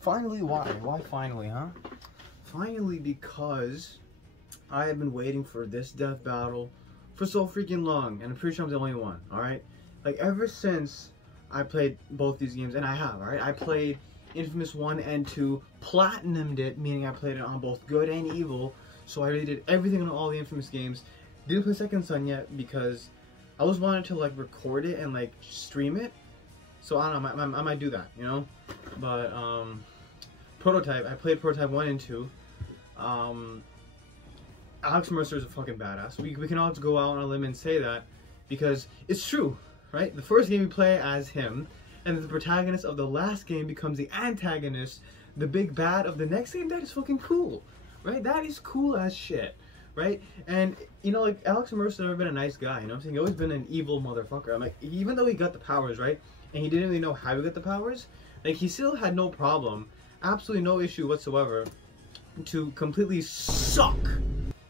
Finally, why? Why finally, huh? Finally, because I have been waiting for this death battle for so freaking long, and I'm pretty sure I'm the only one, alright? Like, ever since I played both these games, and I have, alright? I played Infamous 1 and 2, platinumed it, meaning I played it on both good and evil, so I really did everything on all the Infamous games. Didn't play Second Son yet, because I was wanting to, like, record it and, like, stream it. So, I don't know, I might do that, you know? But, Prototype, I played Prototype 1 and 2. Alex Mercer is a fucking badass. We can all go out on a limb and say that, because it's true, right? The first game we play as him, and the protagonist of the last game becomes the antagonist, the big bad of the next game. That is fucking cool, right? That is cool as shit, right? And, you know, like, Alex Mercer never been a nice guy, you know what I'm saying? He's always been an evil motherfucker. I'm like, even though he got the powers, right? And he didn't really know how to get the powers, like, he still had no problem, absolutely no issue whatsoever, to completely suck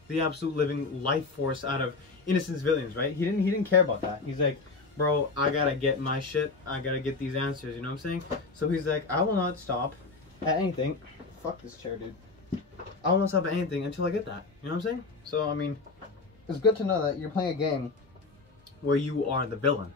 the absolute living life force out of innocent civilians, right? He didn't care about that. He's like, bro, I gotta get my shit. I gotta get these answers, you know what I'm saying? So he's like, I will not stop at anything. Fuck this chair, dude. I will not stop at anything until I get that. You know what I'm saying? So, I mean, it's good to know that you're playing a game where you are the villain.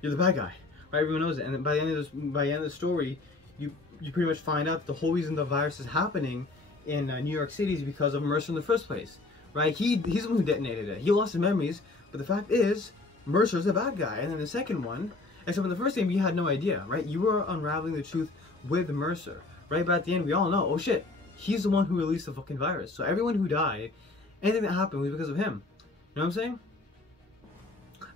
You're the bad guy. Right? Everyone knows it. And by the end of the story, you pretty much find out that the whole reason the virus is happening in New York City is because of Mercer in the first place. Right? He's the one who detonated it. He lost his memories, but the fact is, Mercer's a bad guy. And then the second one, except in the first game, you had no idea, right? You were unraveling the truth with Mercer, right? But at the end, we all know, oh shit, he's the one who released the fucking virus. So everyone who died, anything that happened was because of him. You know what I'm saying?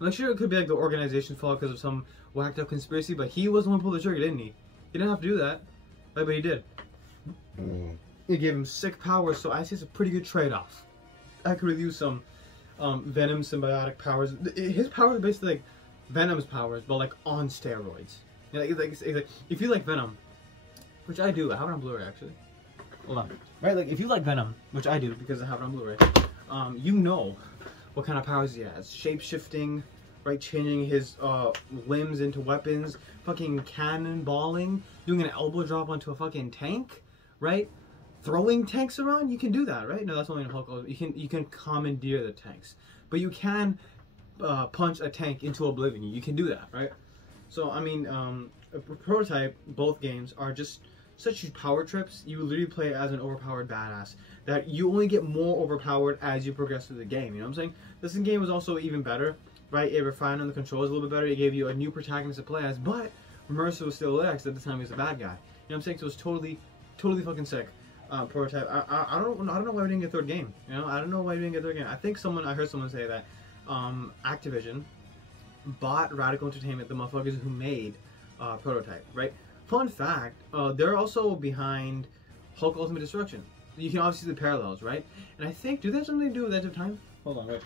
I'm sure it could be like the organization's fault because of some whacked up conspiracy, but he was the one who pulled the trigger, didn't he? He didn't have to do that, right? But he did. It gave him sick powers, so I say it's a pretty good trade-off. I could really use some Venom symbiotic powers. His powers are basically like Venom's powers, but like on steroids. You know, like if you like Venom, which I do, I have it on Blu-ray actually. Hold on, right? Like if you like Venom, which I do because I have it on Blu-ray, you know what kind of powers he has: shape-shifting, right? Changing his limbs into weapons, fucking cannonballing, doing an elbow drop onto a fucking tank, right? Throwing tanks around, you can do that, right? No, that's only in Hulk. You can commandeer the tanks, but you can punch a tank into oblivion. You can do that, right? So I mean, Prototype, both games are just such huge power trips. You literally play as an overpowered badass that you only get more overpowered as you progress through the game. You know what I'm saying? This game was also even better, right? It refined on the controls a little bit better. It gave you a new protagonist to play as, but Mercer was still there because at the time he was a bad guy. You know what I'm saying? So it was totally fucking sick. Prototype. I don't know why we didn't get a third game. You know, I don't know why we didn't get a third game. I think I heard someone say that Activision bought Radical Entertainment, the motherfuckers who made Prototype, right? Fun fact, they're also behind Hulk Ultimate Destruction. You can obviously see the parallels, right? And I think, do they have something to do with Edge of Time? Hold on, wait.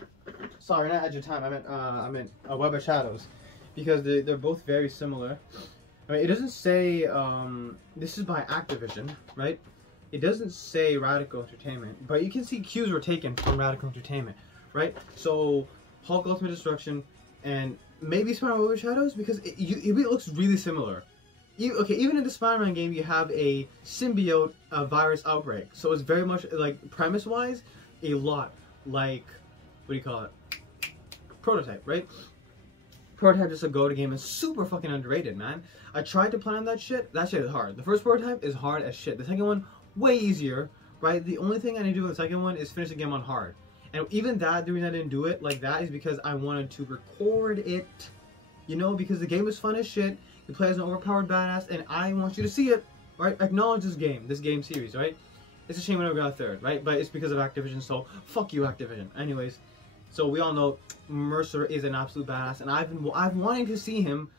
Sorry, not Edge of Time. I meant Web of Shadows, because they're both very similar. I mean, it doesn't say this is by Activision, right? It doesn't say Radical Entertainment, but you can see cues were taken from Radical Entertainment, right? So, Hulk Ultimate Destruction and maybe Spider-Man Web of Shadows, because it looks really similar. Okay, even in the Spider-Man game, you have a symbiote virus outbreak, so it's very much, like, premise-wise, a lot like, what do you call it? Prototype, right? Prototype is a go-to game and super fucking underrated, man. I tried to plan that shit is hard. The first Prototype is hard as shit. The second one, way easier, right? The only thing I need to do with the second one is finish the game on hard. And even that, the reason I didn't do it like that is because I wanted to record it, you know, because the game is fun as shit. You play as an overpowered badass, and I want you to see it, right? Acknowledge this game series, right? It's a shame we never got a third, right? But it's because of Activision, so fuck you, Activision. Anyways, so we all know Mercer is an absolute badass, and I've wanted to see him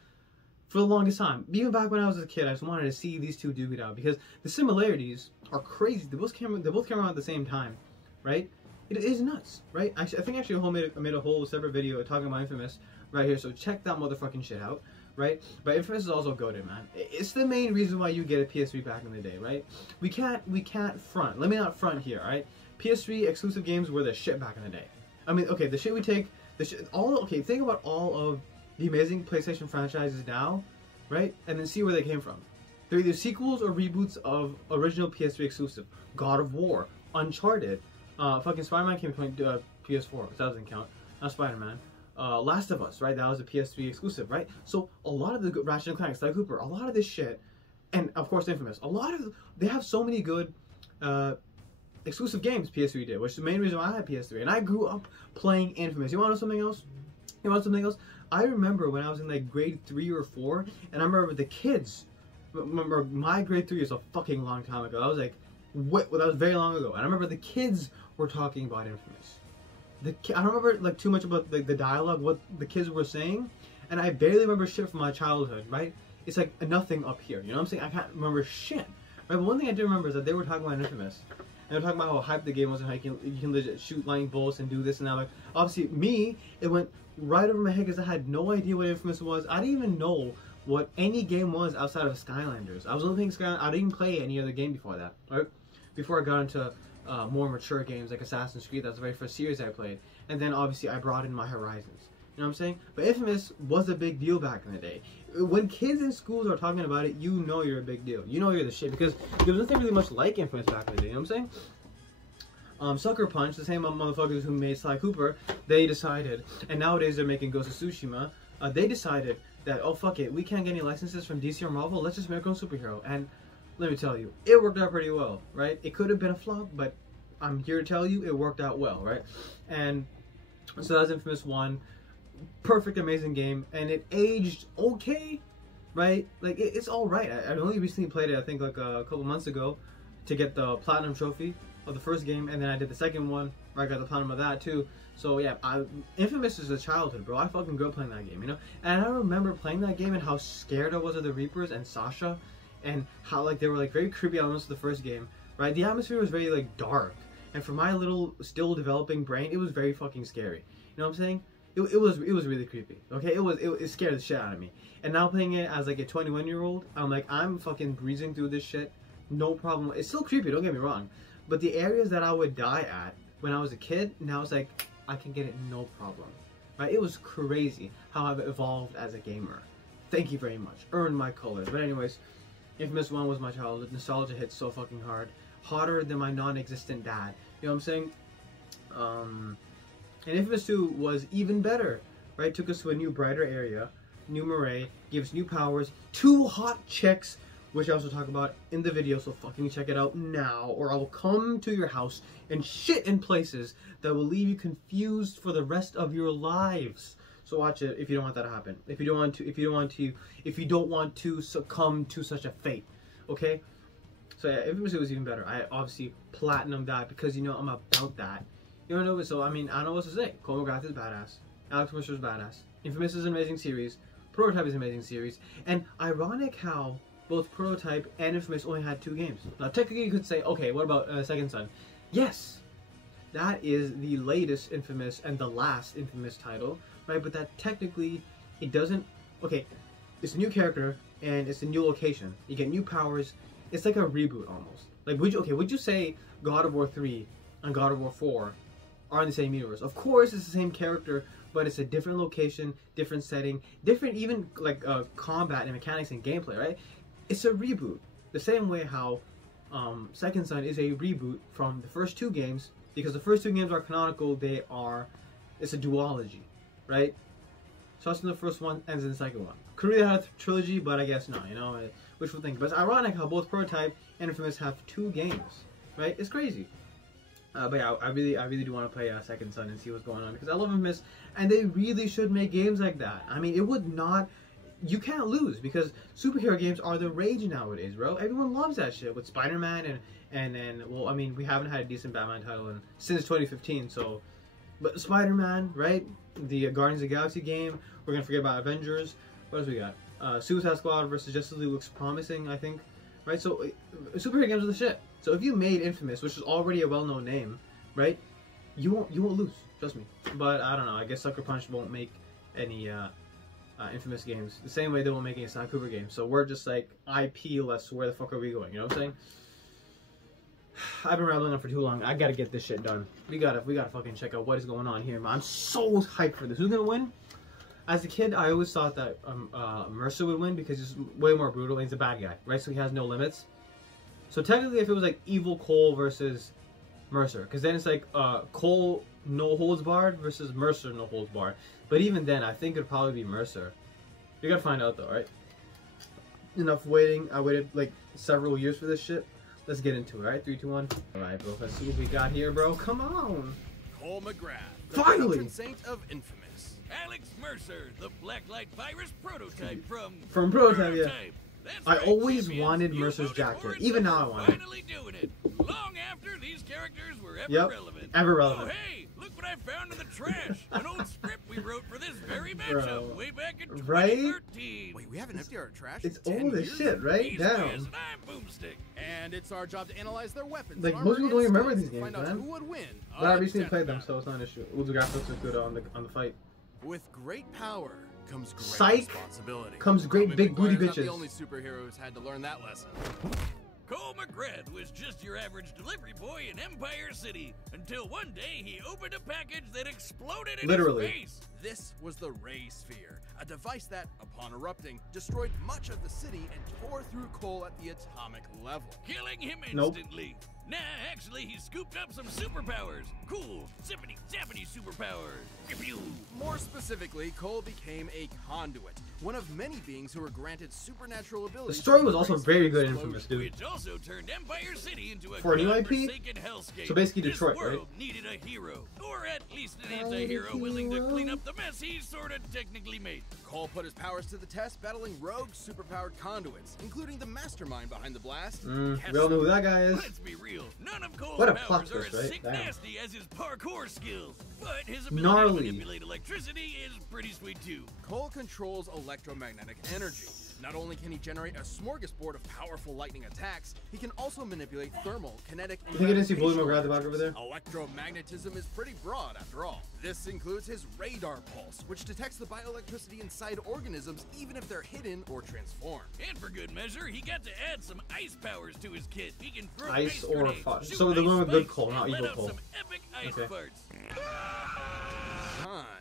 for the longest time. Even back when I was a kid, I just wanted to see these two duke it out because the similarities are crazy. They both came out at the same time, right? It is nuts, right? I think actually I made a whole separate video talking about Infamous right here, so check that motherfucking shit out, right? But Infamous is also goated, man. It's the main reason why you get a PS3 back in the day, right? We can't front. Let me not front here, right? PS3 exclusive games were the shit back in the day. I mean, okay, the shit we take, think about all of the amazing PlayStation franchises now, right? And then see where they came from. They're either sequels or reboots of original PS3 exclusive. God of War, Uncharted, fucking Spider-Man came to PS4, so that doesn't count. Not Spider-Man. Last of Us, right? That was a PS3 exclusive, right? So a lot of the Ratchet & Clank, Sly Cooper, a lot of this shit, and of course Infamous, they have so many good exclusive games PS3 did, which is the main reason why I had PS3. And I grew up playing Infamous. You want to know something else? You want something else? I remember when I was in like grade 3 or 4, and I remember the kids. Remember my grade 3 is a fucking long time ago. I was like, what? Well, that was very long ago. And I remember the kids were talking about Infamous. I don't remember like too much about the dialogue, what the kids were saying, and I barely remember shit from my childhood. Right? It's like nothing up here. You know what I'm saying? I can't remember shit. Right? But one thing I do remember is that they were talking about Infamous. And they're talking about how hyped the game was and how you can legit shoot lightning bolts and do this and that. Like, obviously, me, it went right over my head because I had no idea what Infamous was. I didn't even know what any game was outside of Skylanders. I was only playing Skylanders. I didn't even play any other game before that. Right? Before I got into more mature games like Assassin's Creed, that's the very first series I played. And then obviously I brought in my horizons. You know what I'm saying? But Infamous was a big deal back in the day. When kids in schools are talking about it, you know you're a big deal. You know you're the shit because there was nothing really much like Infamous back in the day. You know what I'm saying? Sucker Punch, the same motherfuckers who made Sly Cooper, they decided, and nowadays they're making Ghost of Tsushima, they decided that, oh fuck it, we can't get any licenses from DC or Marvel, let's just make our own superhero. And let me tell you, it worked out pretty well, right? It could have been a flop, but I'm here to tell you it worked out well, right? And so that's Infamous 1. Perfect, amazing game, and it aged okay, right? Like, it's alright. I only recently played it, I think, like a couple months ago to get the Platinum Trophy of the first game, and then I did the second one, where I got the Platinum of that, too. So, yeah, Infamous is a childhood, bro. I fucking grew up playing that game, you know? And I remember playing that game and how scared I was of the Reapers and Sasha, and how, like, they were, like, very creepy elements of the first game, right? The atmosphere was very, like, dark, and for my little, still developing brain, it was very fucking scary. You know what I'm saying? It was really creepy. Okay, it scared the shit out of me. And now playing it as like a 21-year-old, I'm like, I'm fucking breezing through this shit, no problem. It's still creepy, don't get me wrong, but the areas that I would die at when I was a kid, now it's like I can get it no problem. Right? It was crazy how I've evolved as a gamer. Thank you very much. Earned my colors. But anyways, Infamous 1 was my childhood. Nostalgia hits so fucking hard, harder than my non-existent dad. You know what I'm saying? And Infamous 2 was even better, right? Took us to a new, brighter area, new Murray, gives new powers, 2 hot chicks, which I also talk about in the video, so fucking check it out now, or I will come to your house and shit in places that will leave you confused for the rest of your lives. So watch it if you don't want that to happen. If you don't want to succumb to such a fate, okay? So yeah, Infamous 2 was even better. I obviously platinumed that because you know I'm about that. You don't know, so I mean, I don't know what to say. Cole Macgrath is badass. Alex Mercer is badass. Infamous is an amazing series. Prototype is an amazing series. And ironic how both Prototype and Infamous only had 2 games. Now, technically, you could say, okay, what about Second Son? Yes, that is the latest Infamous and the last Infamous title, right? But that technically, it doesn't. Okay, it's a new character and it's a new location. You get new powers. It's like a reboot almost. Like, would you say God of War 3 and God of War 4 are in the same universe? Of course, it's the same character, but it's a different location, different setting, different even like combat and mechanics and gameplay, right? It's a reboot. The same way how Second Son is a reboot from the first 2 games, because the first 2 games are canonical. It's a duology, right? Starts in the first one, ends in the second one. Could really have a trilogy, but I guess not. You know, wishful thinking. But it's ironic how both Prototype and Infamous have 2 games, right? It's crazy. But yeah, I really do want to play Second Son and see what's going on because I love Infamous, and they really should make games like that. I mean, it would not. You can't lose because superhero games are the rage nowadays, bro. Everyone loves that shit with Spider-Man and well, I mean, we haven't had a decent Batman title since 2015. So, but Spider-Man, right? The Guardians of the Galaxy game. We're gonna forget about Avengers. What else we got? Suicide Squad versus Justice League looks promising, I think. Right? So, superhero games are the shit. So if you made Infamous, which is already a well-known name, right? You won't lose, trust me. But I don't know. I guess Sucker Punch won't make any Infamous games the same way they won't make any Sly Cooper games. So we're just like IP-less. Where the fuck are we going? You know what I'm saying? I've been rambling on for too long. I gotta get this shit done. We gotta fucking check out what is going on here, man. I'm so hyped for this. Who's gonna win? As a kid, I always thought that Mercer would win because he's way more brutal and he's a bad guy, right? So he has no limits. So technically, if it was like evil Cole versus Mercer, because then it's like Cole no holds barred versus Mercer no holds barred. But even then, I think it'd probably be Mercer. You gotta find out though, right? Enough waiting. I waited like several years for this shit. Let's get into it, right? 3, 2, 1. All right, bro. Let's see what we got here, bro. Come on. Cole Macgrath, Finally. patron saint of Infamous. Alex Mercer, the Blacklight Virus prototype from Prototype, yeah. That's I right, always champions. wanted You Mercer's voted jacket. for it, Even so now I we're want it. finally doing it. Long after these characters were ever Yep, relevant. ever relevant. Oh, hey, look what I found in the trash. An old script we wrote for this very matchup way back in 2013. Wait, we haven't emptied our trash? It's in 10 old as years? shit, right? He's Damn. Wiz and I'm Boomstick. And it's our job to analyze their weapons. Like, armor, most people and don't remember stats these to find games, out man. Who would win? But I a recently death played them, battle. so it's not an issue. Well, the graphics look good on the fight. With great power comes great Psych responsibility. comes great big booty McGuire's not bitches. the only superhero who's had to learn that lesson. Cole Macgrath was just your average delivery boy in Empire City until one day he opened a package that exploded in Literally. his face. This was the Ray Sphere, a device that, upon erupting, destroyed much of the city and tore through Cole at the atomic level. Killing him Nope. instantly. Nah, actually, he scooped up some superpowers. Cool, zippity zappity superpowers. Pew. More specifically, Cole became a conduit, one of many beings who were granted supernatural The abilities. story was to also erase very good in explosions. Infamous, dude. Which also turned Empire City into a For a new IP? godforsaken hellscape. So basically this Detroit, world needed a hero, or at least an anti-hero willing to clean up the mess he sorta technically made. Cole put his powers to the test, battling rogue superpowered conduits, including the mastermind behind the blast. We all know who that guy is. Let's be real, none of Cole's What a plot powers are twist, as right? sick Damn. nasty as his parkour skills, but his ability Gnarly. to manipulate electricity is pretty sweet too. Cole controls electromagnetic energy. Not only can he generate a smorgasbord of powerful lightning attacks, he can also manipulate thermal, kinetic, and You think I didn't see Boiii gravitational McGrath back over there? Electromagnetism is pretty broad after all. This includes his radar pulse, which detects the bioelectricity inside organisms even if they're hidden or transformed. And for good measure, he got to add some ice powers to his kit. He can throw Ice or grenades, fire. shoot So the ice one with good spikes, Cole, not and let evil out Cole. some epic ice Okay. farts.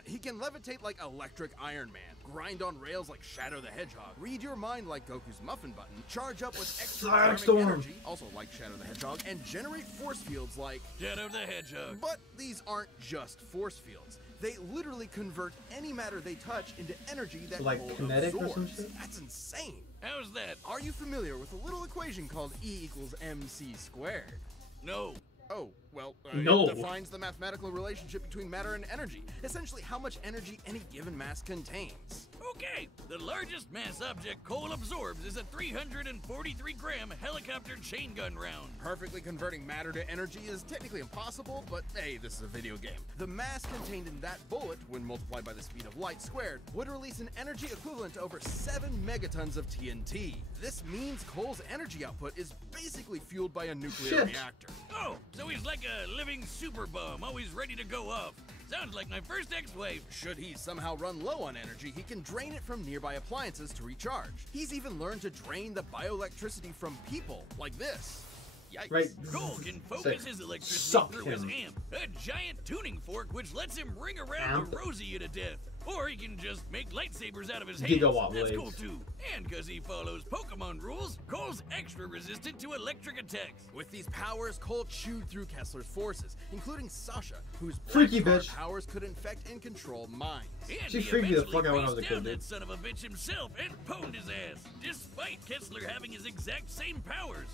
He can levitate like Electric Iron Man, grind on rails like Shadow the Hedgehog, read your mind like Goku's Muffin Button, charge up with extra thermic Firestorm. energy, also like Shadow the Hedgehog, and generate force fields like... Shadow the Hedgehog. But these aren't just force fields. They literally convert any matter they touch into energy that So, like, Cole kinetic or absorbs. some shit? That's insane. How's that? Are you familiar with a little equation called E equals mc squared? No. Oh, well, No. it defines the mathematical relationship between matter and energy, essentially how much energy any given mass contains. Okay, the largest mass object Cole absorbs is a 343-gram helicopter chain gun round. Perfectly converting matter to energy is technically impossible, but hey, this is a video game. The mass contained in that bullet, when multiplied by the speed of light squared, would release an energy equivalent to over 7 megatons of TNT. This means Cole's energy output is basically fueled by a nuclear Shit. reactor. Oh, so he's like a living super bomb, always ready to go off. Sounds like my first ex-wife. Should he somehow run low on energy, he can drain it from nearby appliances to recharge. He's even learned to drain the bioelectricity from people, like this. Yikes. Right. Cole can focus Sick. his electricity Suck through him. his amp, a giant tuning fork which lets him ring around Amp. the Rosie to death. Or he can just make lightsabers out of his Gigawatt hands. That's blades. cool too. And because he follows Pokemon rules, Cole's extra resistant to electric attacks. With these powers, Cole chewed through Kessler's forces, including Sasha, whose Freaky black bitch. powers could infect and control minds. And She he freaked me the eventually fuck out when I was a raced down kid, dude. that son of a bitch himself and pwned his ass, despite Kessler having his exact same powers.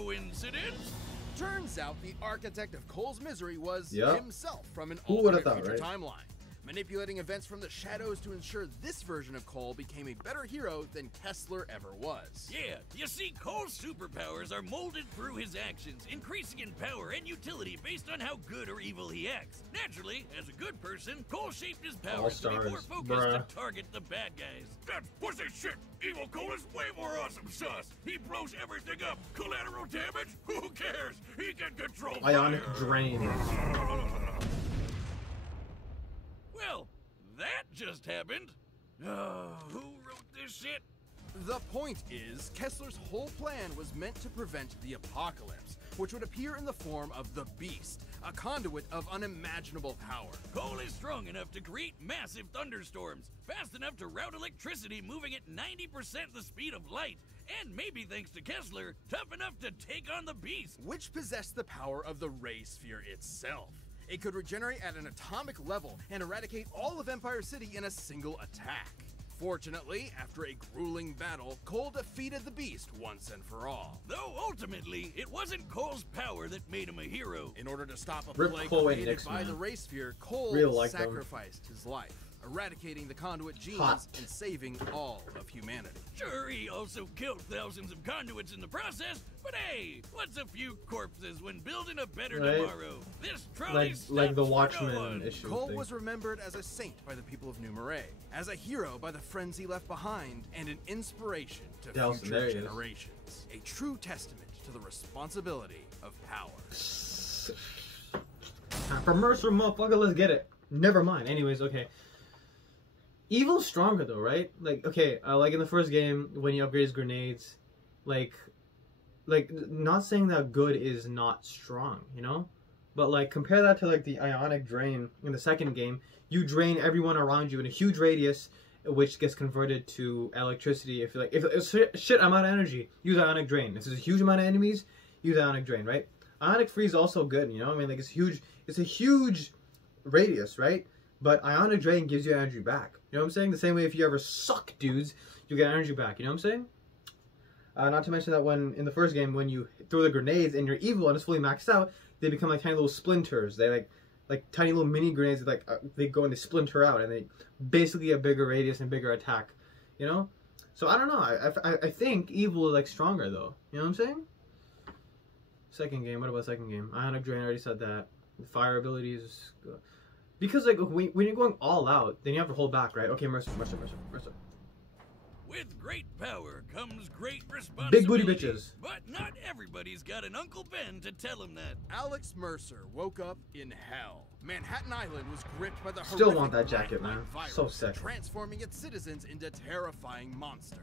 Coincidence? Turns out the architect of Cole's misery was Yup. himself from an Who would've alternate thought, future right? timeline, manipulating events from the shadows to ensure this version of Cole became a better hero than Kessler ever was. Yeah, you see, Cole's superpowers are molded through his actions, increasing in power and utility based on how good or evil he acts. Naturally, as a good person, Cole shaped his powers to be more stars, focused bruh. to target the bad guys. That's pussy shit! Evil Cole is way more awesome sus! He blows everything up! Collateral damage? Who cares? He can control Ionic fire. drain. Well, that just happened. Who wrote this shit? The point is, Kessler's whole plan was meant to prevent the apocalypse, which would appear in the form of the Beast, a conduit of unimaginable power. Cole is strong enough to create massive thunderstorms, fast enough to route electricity moving at 90% the speed of light, and maybe thanks to Kessler, tough enough to take on the Beast. Which possessed the power of the Ray Sphere itself. It could regenerate at an atomic level and eradicate all of Empire City in a single attack. Fortunately, after a grueling battle, Cole defeated the Beast once and for all. Though ultimately, it wasn't Cole's power that made him a hero. In order to stop a Rip plague Cole and created Nix, by man. the Ray Sphere, Cole Real like them. sacrificed his life, eradicating the conduit genes Hot. and saving all of humanity. Sure, he also killed thousands of conduits in the process, but hey, what's a few corpses when building a better Right. tomorrow? This trolley Like the stops for Watchmen no one. issue Cole thing. was remembered as a saint by the people of New Marais, as a hero by the friends he left behind, and an inspiration to Delson, there future he is. generations. A true testament to the responsibility of power. Time for Mercer, motherfucker, let's get it. Never mind. Anyways, okay. Evil's stronger though, right? Like, okay, like in the first game when he upgrades grenades, like not saying that good is not strong, you know? But like compare that to like the ionic drain in the second game. You drain everyone around you in a huge radius, which gets converted to electricity. If shit, I'm out of energy, use ionic drain. If there's a huge amount of enemies, use ionic drain, right? Ionic freeze is also good, you know? I mean, like it's a huge radius, right? But ionic drain gives you energy back. You know what I'm saying? The same way if you ever suck dudes, you get energy back. You know what I'm saying? Not to mention that when in the first game, when you throw the grenades and you're evil and it's fully maxed out, they become like tiny little splinters. They like tiny little mini grenades. They go and they splinter out and they basically a bigger radius and bigger attack. You know? So I don't know. I think evil is like stronger though. You know what I'm saying? Second game. What about second game? Ionic drain. I already said that. The fire abilities. Because like when you're going all out, then you have to hold back, right? Okay, Mercer. With great power comes great responsibility. Big booty bitches. But not everybody's got an Uncle Ben to tell him that. Alex Mercer woke up in hell. Manhattan Island was gripped by the Still horrific want that jacket, black man. virus, So sick. transforming its citizens into terrifying monsters.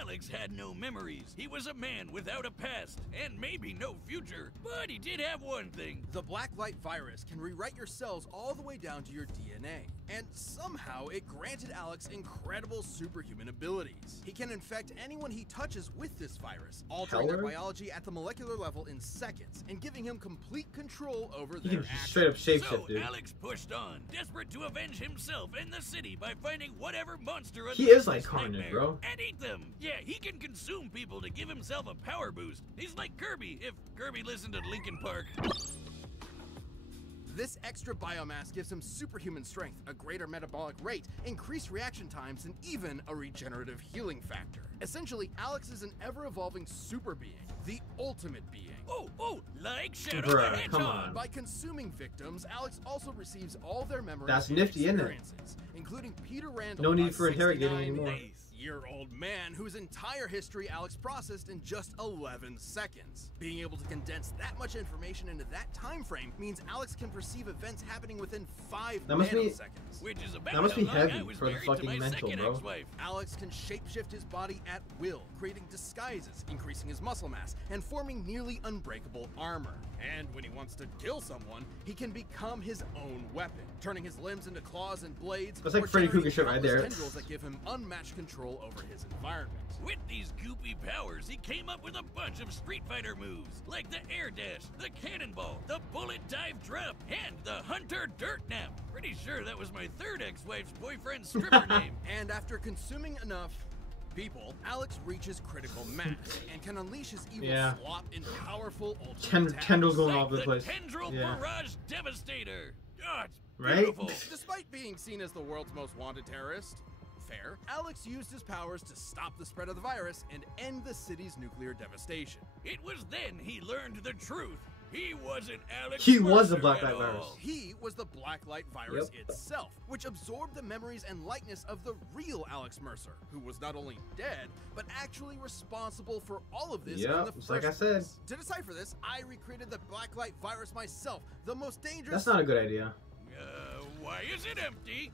Alex had no memories. He was a man without a past, and maybe no future. But he did have one thing. The black light virus can rewrite your cells all the way down to your DNA. And somehow it granted Alex incredible superhuman abilities. He can infect anyone he touches with this virus, altering their Heller? biology at the molecular level in seconds, and giving him complete control over He their can actions. straight up So shapeshift, dude. Alex pushed on, desperate to avenge himself and the city by finding whatever monster He is unleashed like his Carnage, nightmare bro. and eat them. Yeah, he can consume people to give himself a power boost. He's like Kirby, if Kirby listened to Linkin Park. This extra biomass gives him superhuman strength, a greater metabolic rate, increased reaction times, and even a regenerative healing factor. Essentially, Alex is an ever-evolving super being, the ultimate being. Oh, like Shadow the Bruh, Hedgehog. come on. By consuming victims, Alex also receives all their memories That's and nifty, isn't it? experiences, including Peter Randall, No a need for interrogating anymore. 69-year-old man whose entire history Alex processed in just 11 seconds. Being able to condense that much information into that time frame means Alex can perceive events happening within 5 That must be- nanoseconds. Which is about That must be how long I heavy was for the married to fucking my mental, second bro. ex-wife. Alex can shapeshift his body at will, creating disguises, increasing his muscle mass, and forming nearly unbreakable armor. And when he wants to kill someone, he can become his own weapon, turning his limbs into claws and blades. That's like or Freddy generating Krueger shit right countless there. tendrils that give him unmatched control over his environment. With these goopy powers, he came up with a bunch of Street Fighter moves, like the air dash, the cannonball, the bullet dive drop, and the hunter dirt nap. Pretty sure that was my third ex-wife's boyfriend's stripper name. And after consuming enough people, Alex reaches critical mass and can unleash his evil Yeah. slop in powerful ultimate attacks. Tendrils going all Like over the place. Tendril Yeah. Barrage Devastator. Oh, it's Right? beautiful. Despite being seen as the world's most wanted terrorist, fair, Alex used his powers to stop the spread of the virus and end the city's nuclear devastation. It was then he learned the truth. He wasn't Alex He was the Mercer Black at Light virus. all. He was the Black Light virus Yep. itself, which absorbed the memories and likeness of the real Alex Mercer, who was not only dead, but actually responsible for all of this in Yep, the just first like I said. place. To decipher this, I recreated the Black Light virus myself, the most dangerous... That's not a good idea. Why is it empty?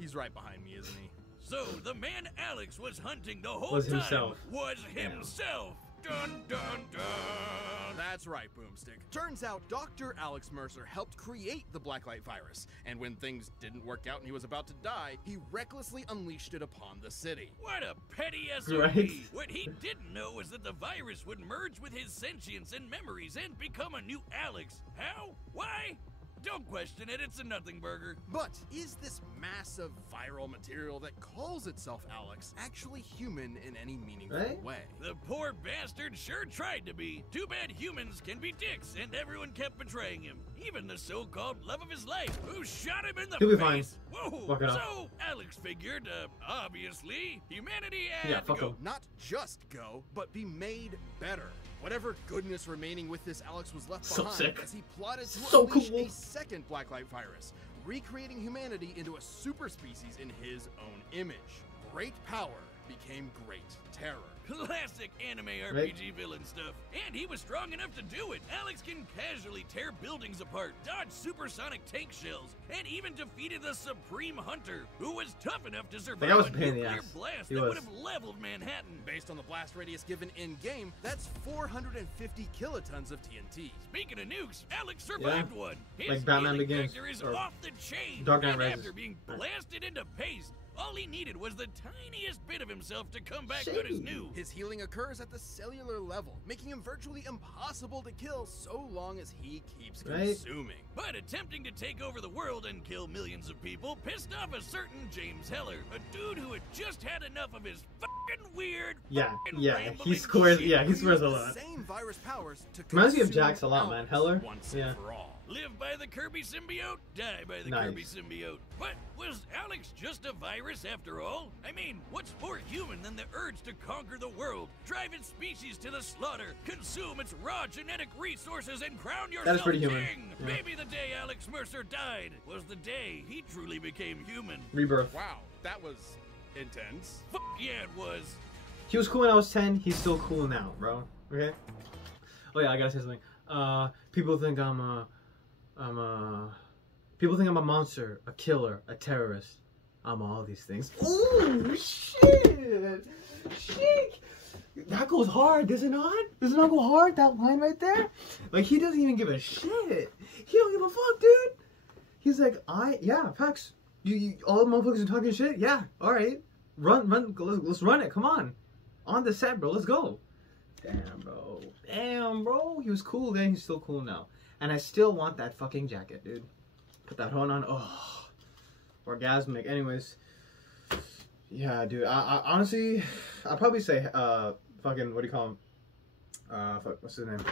He's right behind me, isn't he? So the man Alex was hunting the whole Was time himself. was himself. Dun dun dun. That's right, Boomstick. Turns out Dr. Alex Mercer helped create the Blacklight virus, and when things didn't work out and he was about to die, he recklessly unleashed it upon the city. What a petty SOB. Right. What he didn't know was that the virus would merge with his sentience and memories and become a new Alex. How? Why? Don't question it, it's a nothing burger. But is this mass of viral material that calls itself Alex actually human in any meaningful Right? way? The poor bastard sure tried to be. Too bad humans can be dicks, and everyone kept betraying him. Even the so-called love of his life, who shot him in the He'll be face. fine. Whoa! Fuck it up. So Alex figured, obviously, humanity had Yeah, to fuck go. him. Not just go, but be made better. Whatever goodness remaining with this Alex was left So behind sick. as he plotted to So unleash cool. a second Blacklight virus, recreating humanity into a super species in his own image. Great power became great terror. Classic anime RPG villain stuff. And he was strong enough to do it. Alex can casually tear buildings apart, dodge supersonic tank shells, and even defeated the Supreme Hunter, who was tough enough to survive guy was a a pain in the nuclear ass. blast He that was. would have leveled Manhattan. Based on the blast radius given in-game, that's 450 kilotons of TNT. Speaking of nukes, Alex survived one. His Like Batman healing Begins, factor is or off the chain. Dark Knight and Rises. after being blasted into paste, all he needed was the tiniest bit of himself to come back good as new. His healing occurs at the cellular level, making him virtually impossible to kill so long as he keeps Right. consuming. But attempting to take over the world and kill millions of people pissed off a certain James Heller, a dude who had just had enough of his fucking weird, Yeah, fucking yeah, rambling he scores. shit. Yeah, he swears a Used lot. the same virus powers to Reminds me of consume Jax a lot, man. Alex Heller? once Yeah. and for all. Live by the Kirby symbiote, die by the Nice. Kirby symbiote. But was Alex just a virus after all? I mean, what's more human than the urge to conquer the world, drive its species to the slaughter, consume its raw genetic resources, and crown yourself pretty human. king? Yeah. Maybe the day Alex Mercer died was the day he truly became human. Rebirth. Wow, that was intense. Fuck yeah, it was. He was cool when I was 10. He's still cool now, bro. Okay. Oh yeah, I gotta say something. People think I'm a monster, a killer, a terrorist. I'm all these things. Ooh, shit! Shit! That goes hard, does it not? Does it not go hard, that line right there? Like, he doesn't even give a shit. He don't give a fuck, dude. He's like, yeah, facts. You all the motherfuckers are talking shit? Yeah, alright. Run, let's run it, come on. On the set, bro, let's go. Damn, bro. He was cool then, he's still cool now. And I still want that fucking jacket, dude. Put that hood on. Oh, orgasmic. Anyways, yeah, dude. I honestly, I'd probably say, fucking, what do you call him? What's his name?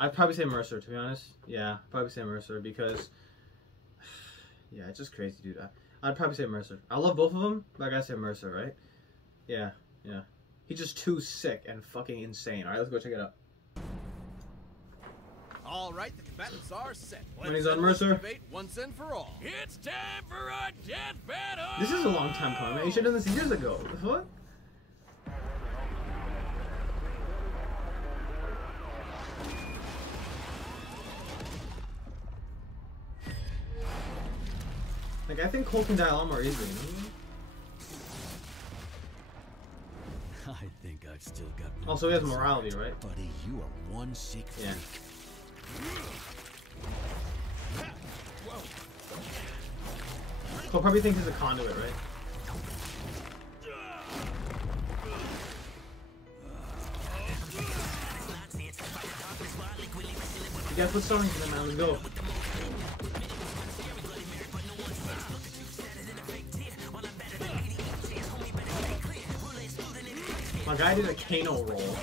I'd probably say Mercer, to be honest. Yeah, probably say Mercer because, yeah, it's just crazy, dude. I'd probably say Mercer. I love both of them, but I gotta say Mercer, right? Yeah, yeah. He's just too sick and fucking insane. All right, let's go check it out. All right, the combatants are set. When he's Let's on end this Mercer. debate once and for all. It's time for a death battle! This is a long time coming, man. You should have done this years ago. What the fuck? Like, I think Cole can die a lot more easily. I think I've still got. Also, he has morality, right? Buddy, you are one sick Yeah. freak. Cole probably thinks he's a conduit, right? You guys put something to them, man. Let's go. My guy did a Kano roll.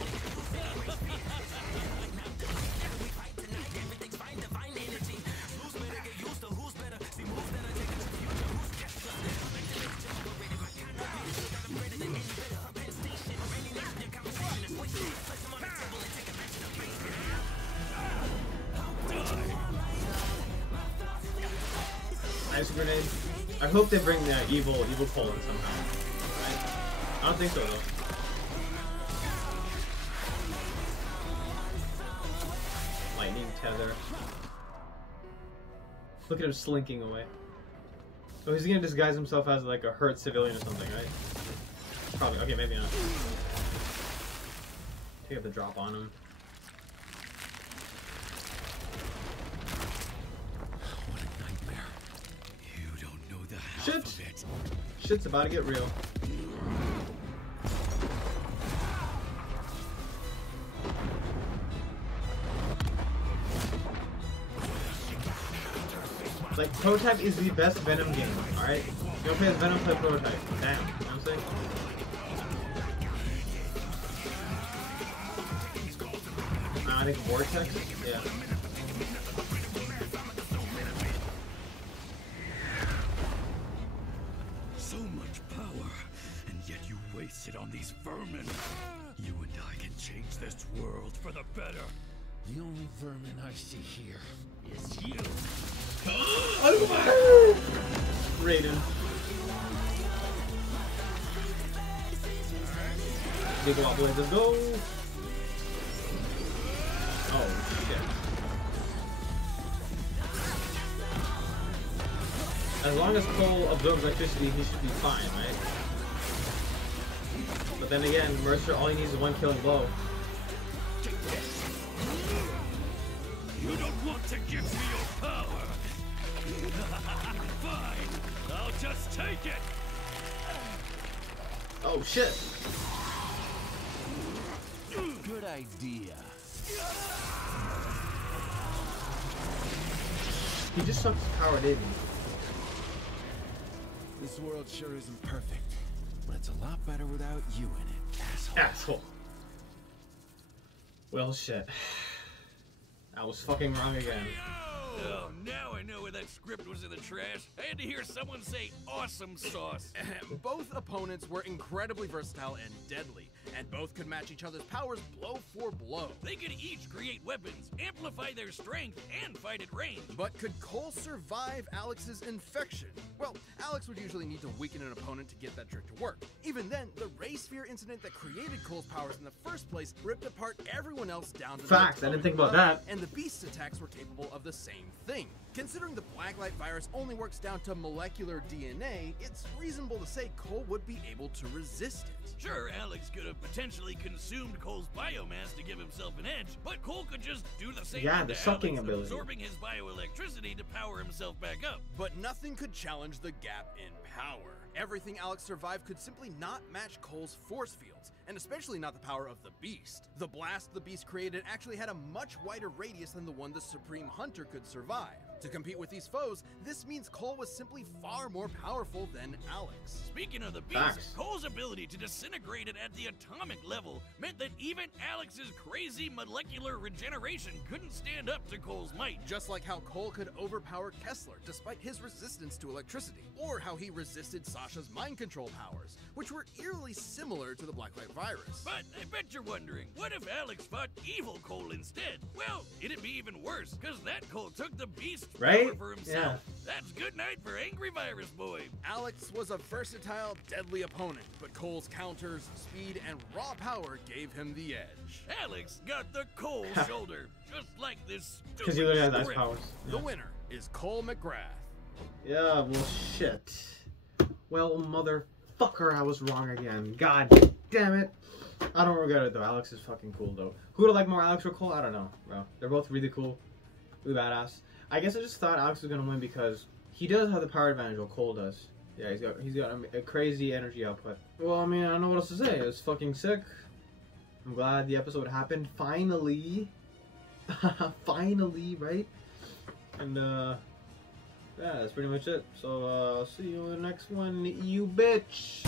Ice grenade. I hope they bring the evil Poland somehow. Right? I don't think so though. Lightning tether. Look at him slinking away. Oh, he's gonna disguise himself as like a hurt civilian or something, right? Probably. Okay, maybe not. Take up the drop on him. What a nightmare. You don't know the half Shit. of it. Shit's about to get real. Like, Prototype is the best Venom game, alright? You don't play as Venom, play Prototype. Damn, you know what I'm saying? I think Vortex? Yeah. So much power, and yet you waste it on these vermin. You and I can change this world for the better. The only vermin I see here is you. Raiden. Big wobble, let's go. Oh shit. As long as Cole absorbs electricity, he should be fine, right? But then again, Mercer, all he needs is one killing blow. You don't want to give me your power. Fine, I'll just take it. Oh shit. Good idea. He just sucks his power, didn't he? This world sure isn't perfect, but it's a lot better without you in it, asshole. Asshole. Well, shit. I was fucking wrong again. Oh, now I know where that script was in the trash. I had to hear someone say awesome sauce. Both opponents were incredibly versatile and deadly, and both could match each other's powers blow for blow. They could each create weapons, amplify their strength, and fight at range. But could Cole survive Alex's infection? Well, Alex would usually need to weaken an opponent to get that trick to work. Even then, the Ray Sphere incident that created Cole's powers in the first place ripped apart everyone else down to Facts, I didn't think about that. And the Beast's attacks were capable of the same thing. Considering the Blacklight virus only works down to molecular DNA, it's reasonable to say Cole would be able to resist it. Sure, Alex could have potentially consumed Cole's biomass to give himself an edge, but Cole could just do the same Yeah, thing the to sucking Alex, ability. absorbing his bioelectricity to power himself back up. But nothing could challenge the gap in power. Everything Alex survived could simply not match Cole's force fields, and especially not the power of the Beast. The blast the Beast created actually had a much wider radius than the one the Supreme Hunter could survive. To compete with these foes, this means Cole was simply far more powerful than Alex. Speaking of the Beast, Facts. Cole's ability to disintegrate it at the atomic level meant that even Alex's crazy molecular regeneration couldn't stand up to Cole's might. Just like how Cole could overpower Kessler despite his resistance to electricity, or how he resisted Sasha's mind control powers, which were eerily similar to the Blacklight virus. But I bet you're wondering, what if Alex fought evil Cole instead? Well, it'd be even worse, because that Cole took the Beast's Right? power for himself. That's good night for Angry Virus Boy. Alex was a versatile, deadly opponent, but Cole's counters, speed, and raw power gave him the edge. Alex got the Cole shoulder, just like this Because he literally has ice script. powers. The Yeah. winner is Cole Macgrath. Yeah, well, shit. Well, motherfucker, I was wrong again. God damn it. I don't regret it, though. Alex is fucking cool, though. Who would I like more, Alex or Cole? I don't know, bro. They're both really cool. Really badass. I guess I just thought Alex was going to win because he does have the power advantage, while Cole does. Yeah, he's got a crazy energy output. Well, I mean, I don't know what else to say. It was fucking sick. I'm glad the episode happened. Finally. Finally, right? And, yeah, that's pretty much it. So, I'll see you in the next one, you bitch!